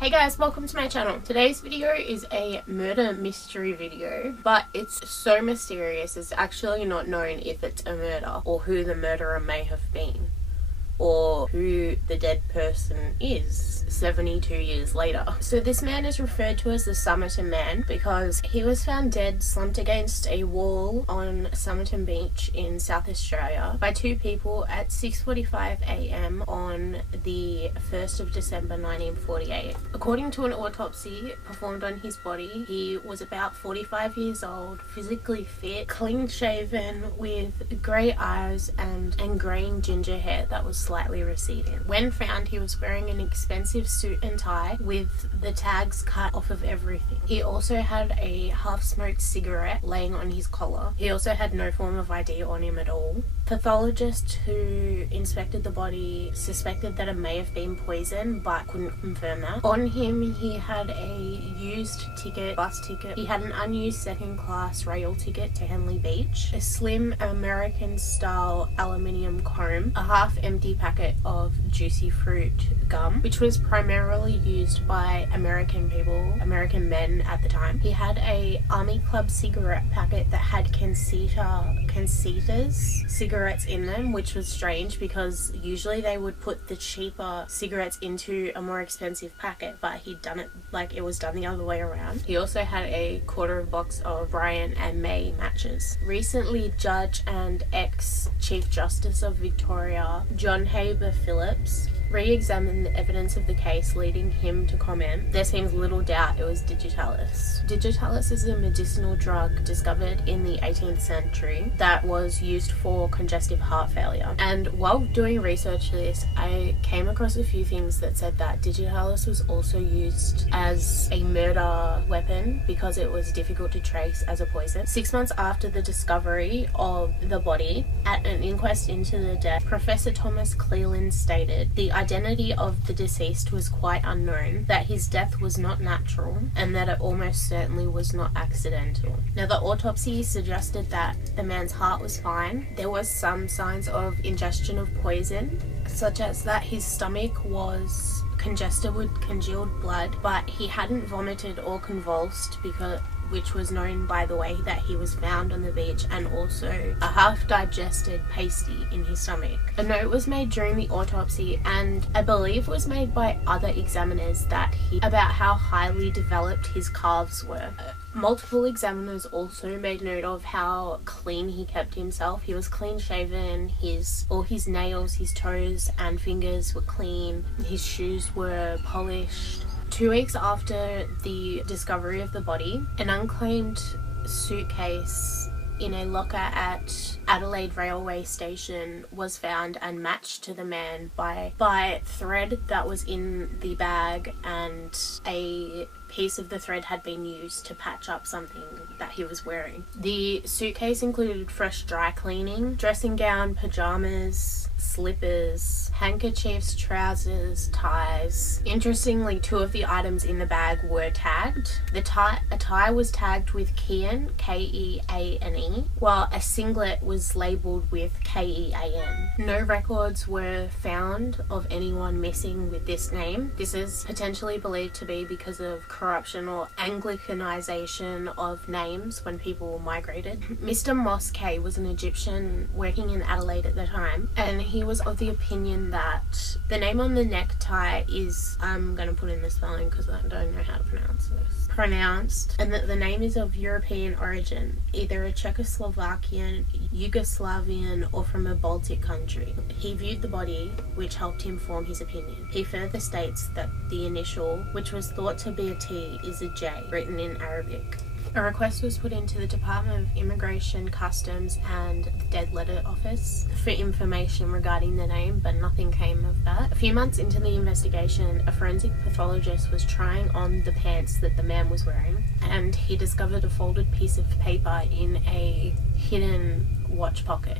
Hey guys, welcome to my channel. Today's video is a murder mystery video, but it's so mysterious it's actually not known if it's a murder or who the murderer may have been, or who the dead person is 72 years later. So this man is referred to as the Somerton man because he was found dead slumped against a wall on Somerton Beach in South Australia by two people at 6:45 a.m. on the 1st of December 1948. According to an autopsy performed on his body, he was about 45 years old, physically fit, clean shaven, with grey eyes and greying ginger hair that was slightly receding. When found, he was wearing an expensive suit and tie with the tags cut off of everything. He also had a half-smoked cigarette laying on his collar. He also had no form of ID on him at all. Pathologists who inspected the body suspected that it may have been poison but couldn't confirm that. On him, he had a used bus ticket. He had an unused second-class rail ticket to Henley Beach, a slim American-style aluminium comb, a half-empty packet of juicy fruit gum, which was primarily used by American men at the time. He had a Army Club cigarette packet that had Cansitas cigarettes in them, which was strange because usually they would put the cheaper cigarettes into a more expensive packet, but he'd done it like it was done the other way around. He also had a quarter of box of Brian and May matches. Recently, Judge and ex-Chief Justice of Victoria, John Haber Phillips, re-examined the evidence of the case, leading him to comment, "There seems little doubt it was digitalis." Digitalis is a medicinal drug discovered in the 18th century that was used for congestive heart failure. And while doing research for this, I came across a few things that said that digitalis was also used as a murder weapon because it was difficult to trace as a poison. 6 months after the discovery of the body, at an inquest into the death, Professor Thomas Cleland stated the identity of the deceased was quite unknown, that his death was not natural, and that it almost certainly was not accidental. Now, the autopsy suggested that the man's heart was fine. There was some signs of ingestion of poison, such as that his stomach was congested with congealed blood, but he hadn't vomited or convulsed which was known by the way that he was found on the beach, and also a half-digested pasty in his stomach. A note was made during the autopsy, and I believe was made by other examiners, about how highly developed his calves were. Multiple examiners also made note of how clean he kept himself. He was clean shaven, all his nails, his toes and fingers were clean, his shoes were polished. 2 weeks after the discovery of the body, an unclaimed suitcase in a locker at Adelaide Railway Station was found and matched to the man by thread that was in the bag, and a piece of the thread had been used to patch up something that he was wearing. The suitcase included fresh dry cleaning, dressing gown, pajamas, slippers, handkerchiefs, trousers, ties. Interestingly, 2 of the items in the bag were tagged. A tie was tagged with Kean, K-E-A-N-E, while a singlet was labelled with K-E-A-N. No records were found of anyone missing with this name. This is potentially believed to be because of corruption or Anglicanization of names when people migrated. Mr. Moss K was an Egyptian working in Adelaide at the time, and he was of the opinion that the name on the necktie is, I'm going to put in the spelling because I don't know how to pronounce this, and that the name is of European origin, either a Czechoslovakian, Yugoslavian, or from a Baltic country. He viewed the body, which helped him form his opinion. He further states that the initial, which was thought to be a T, is a J, written in Arabic. A request was put into the Department of Immigration, Customs and the Dead Letter Office for information regarding the name, but nothing came of that. A few months into the investigation, a forensic pathologist was trying on the pants that the man was wearing, and he discovered a folded piece of paper in a hidden watch pocket.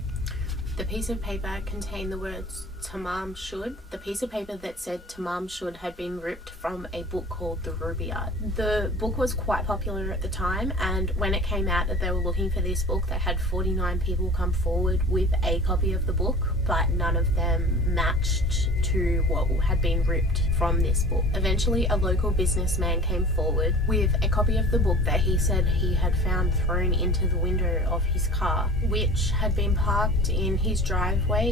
The piece of paper contained the words Tamam Shud. The piece of paper that said Tamam Shud had been ripped from a book called The Rubaiyat. The book was quite popular at the time, and when it came out that they were looking for this book, they had 49 people come forward with a copy of the book, but none of them matched to what had been ripped from this book. Eventually, a local businessman came forward with a copy of the book that he said he had found thrown into the window of his car, which had been parked in his driveway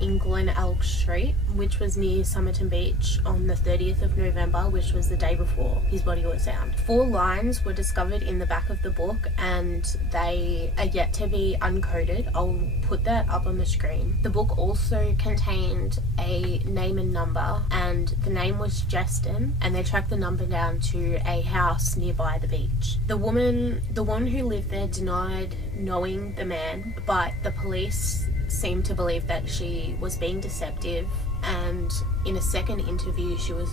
in Glen Elk Street, which was near Somerton Beach, on the 30th of November, which was the day before his body was found. 4 lines were discovered in the back of the book, and they are yet to be uncoded. I'll put that up on the screen. The book also contained a name and number, and the name was Justin, and they tracked the number down to a house nearby the beach. The woman who lived there denied knowing the man, but the police seemed to believe that she was being deceptive, and in a second interview she was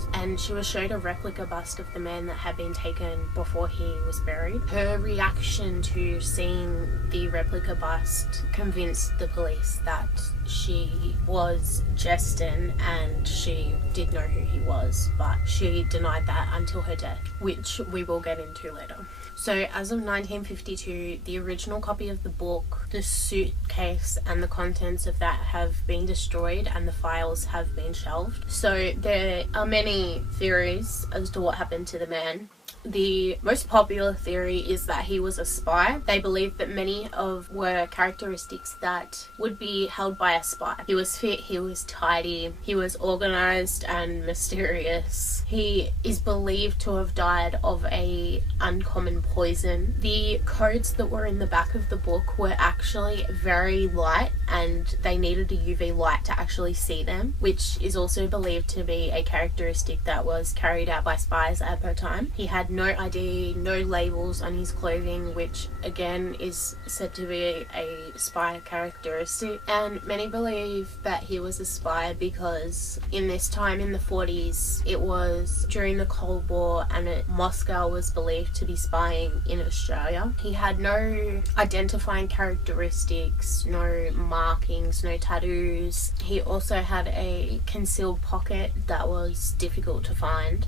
showed a replica bust of the man that had been taken before he was buried. Her reaction to seeing the replica bust convinced the police that she was Justin and she did know who he was, but she denied that until her death, which we will get into later. So as of 1952, the original copy of the book, the suitcase and the contents of that have been destroyed and the files have been shelved. So there are many theories as to what happened to the man. The most popular theory is that he was a spy. They believe that many were characteristics that would be held by a spy. He was fit, he was tidy, he was organized and mysterious. He is believed to have died of a uncommon poison. The codes that were in the back of the book were actually very light, and they needed a UV light to actually see them, which is also believed to be a characteristic that was carried out by spies at the time. He had no ID, no labels on his clothing, which again is said to be a spy characteristic. And many believe that he was a spy because in this time in the 40s, it was during the Cold War, and Moscow was believed to be spying in Australia. He had no identifying characteristics, no markings, no tattoos. He also had a concealed pocket that was difficult to find.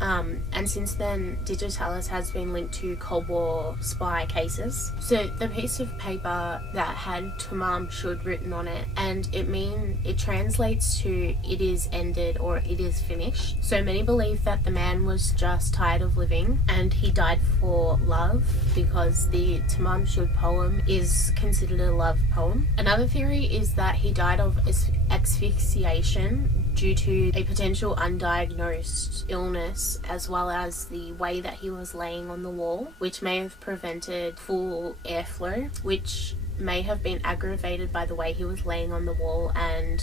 And since then, Digitalis has been linked to Cold War spy cases. So the piece of paper that had Tamam Shud written on it, and it translates to "it is ended" or "it is finished." So many believe that the man was just tired of living and he died for love, because the Tamam Shud poem is considered a love poem. Another theory is that he died of asphyxiation due to a potential undiagnosed illness, as well as the way that he was laying on the wall, which may have prevented full airflow, which may have been aggravated by the way he was laying on the wall and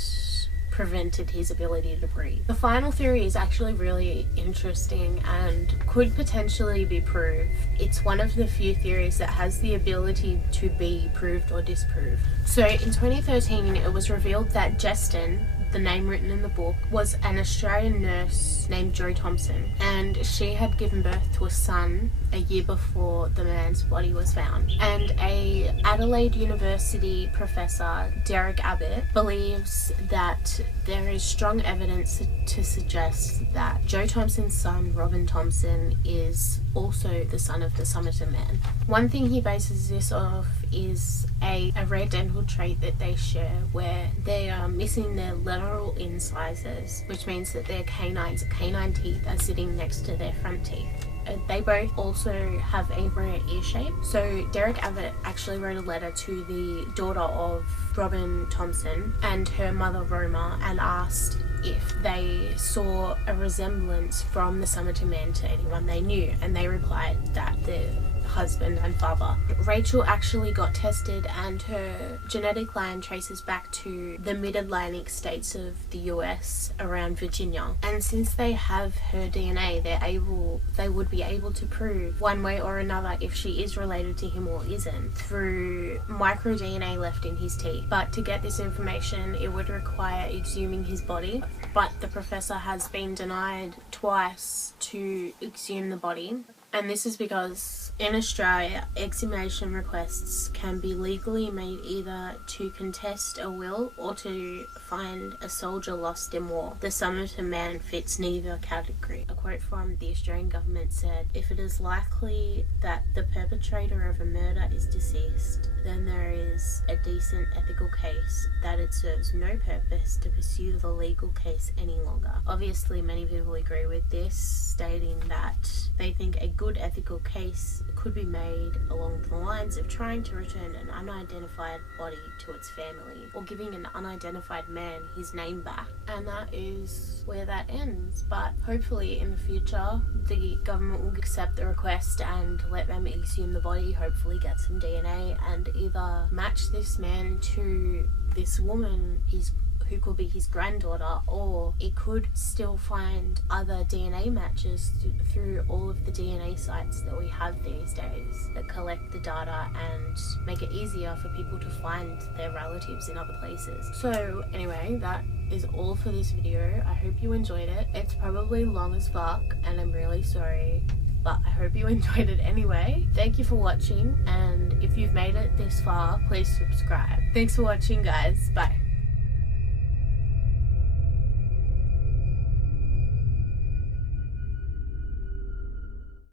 prevented his ability to breathe. The final theory is actually really interesting and could potentially be proved. It's one of the few theories that has the ability to be proved or disproved. So in 2013, it was revealed that Justin, the name written in the book, was an Australian nurse named Jo Thompson, and she had given birth to a son a year before the man's body was found. And a Adelaide University professor, Derek Abbott, believes that there is strong evidence to suggest that Jo Thompson's son, Robin Thompson, is also the son of the Somerton man. One thing he bases this off is a rare dental trait that they share, where they are missing their lateral incisors, which means that their canine teeth are sitting next to their front teeth. They both also have a rare ear shape. So Derek Abbott actually wrote a letter to the daughter of Robin Thompson and her mother Roma, and asked if they saw a resemblance from the Somerton man to anyone they knew, and they replied that the husband and father. Rachel actually got tested, and her genetic line traces back to the mid-Atlantic states of the US around Virginia. And since they have her DNA, they would be able to prove one way or another if she is related to him or isn't through micro DNA left in his teeth. But to get this information, it would require exhuming his body, but the professor has been denied twice to exhume the body. And this is because in Australia, exhumation requests can be legally made either to contest a will or to find a soldier lost in war. The Somerton man fits neither category. A quote from the Australian government said, "If it is likely that the perpetrator of a murder is deceased, then there is a decent ethical case that it serves no purpose to pursue the legal case any longer." Obviously, many people agree with this, stating that they think a good ethical case could be made along the lines of trying to return an unidentified body to its family, or giving an unidentified man his name back. And that is where that ends. But hopefully in the future, the government will accept the request and let them exhume the body, hopefully get some DNA, and either match this man to this woman, who could be his granddaughter, or it could still find other DNA matches through all of the DNA sites that we have these days that collect the data and make it easier for people to find their relatives in other places. So anyway, that is all for this video. I hope you enjoyed it. It's probably long as fuck and I'm really sorry, but I hope you enjoyed it anyway. Thank you for watching, and if you've made it this far, please subscribe. Thanks for watching, guys. Bye.